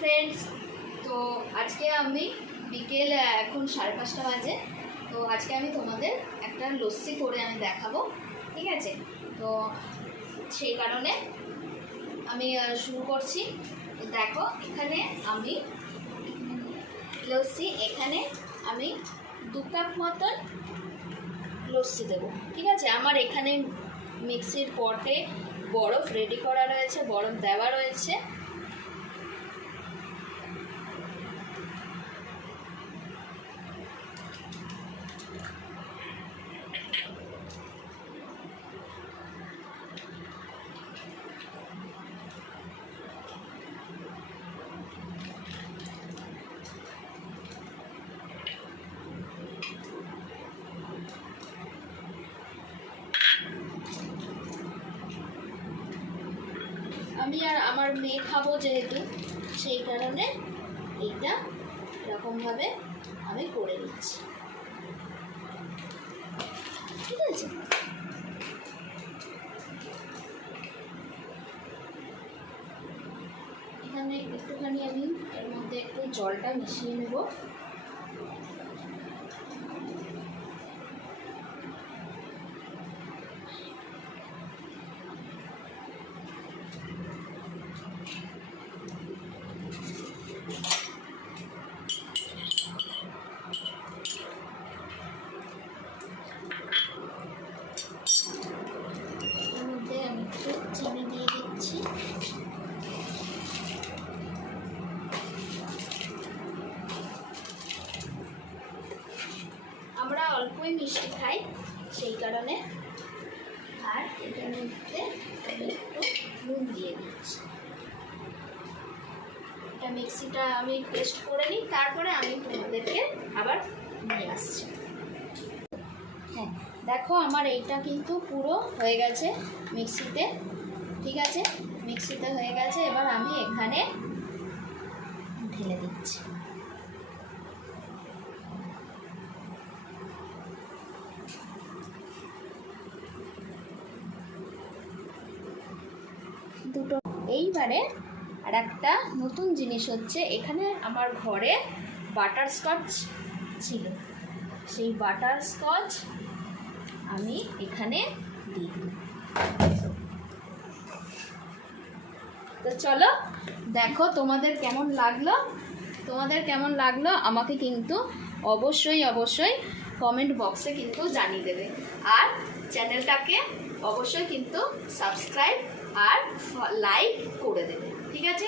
Friends. তো আজকে আমি বিকেল এখন 5:30 বাজে। তো আজকে আমি তোমাদের একটা লস্যি করে আমি দেখাবো, ঠিক আছে? তো সেই কারণে আমি শুরু করছি। তো দেখো, এখানে আমি লস্যি, এখানে আমি 2 কাপ মতন লস্যি দেবো, ঠিক আছে? আমার এখানে মিক্সির পটে বরফ রেডি করা রয়েছে, বরফ দেওয়া রয়েছে। আমি আর আমার মেয়ে খাবো যেহেতু, সেই কারণে এইটা এরকমভাবে আমি করে নিচ্ছি, ঠিক আছে? এখানে একটুখানি আমি এর মধ্যে একটু জলটা মিশিয়ে নেব। চিনি দিয়ে দিচ্ছি। আমরা অল্পই মিষ্টি খাই, সেই কারণে। আর এটার মধ্যে একটু নুন দিয়ে দিচ্ছি। এটা মিক্সিটা আমি পেস্ট করে নিই, তারপরে আমি তোমাদেরকে আবার নিয়ে আসছি। হ্যাঁ, দেখো আমার এইটা কিন্তু পুরো হয়ে গেছে মিক্সিতে, ঠিক আছে? মিক্সিতে হয়ে গেছে। এবার আমি এখানে ঢেলে দিচ্ছি। দুটো। এইবারে আর একটা নতুন জিনিস হচ্ছে, এখানে আমার ঘরে বাটারস্কচ ছিল, সেই বাটারস্কচ আমি এখানে দিই। তো চলো দেখো তোমাদের কেমন লাগলো আমাকে কিন্তু অবশ্যই কমেন্ট বক্সে কিন্তু জানিয়ে দেবে। আর চ্যানেলটাকে অবশ্যই কিন্তু সাবস্ক্রাইব আর লাইক করে দেবে, ঠিক আছে?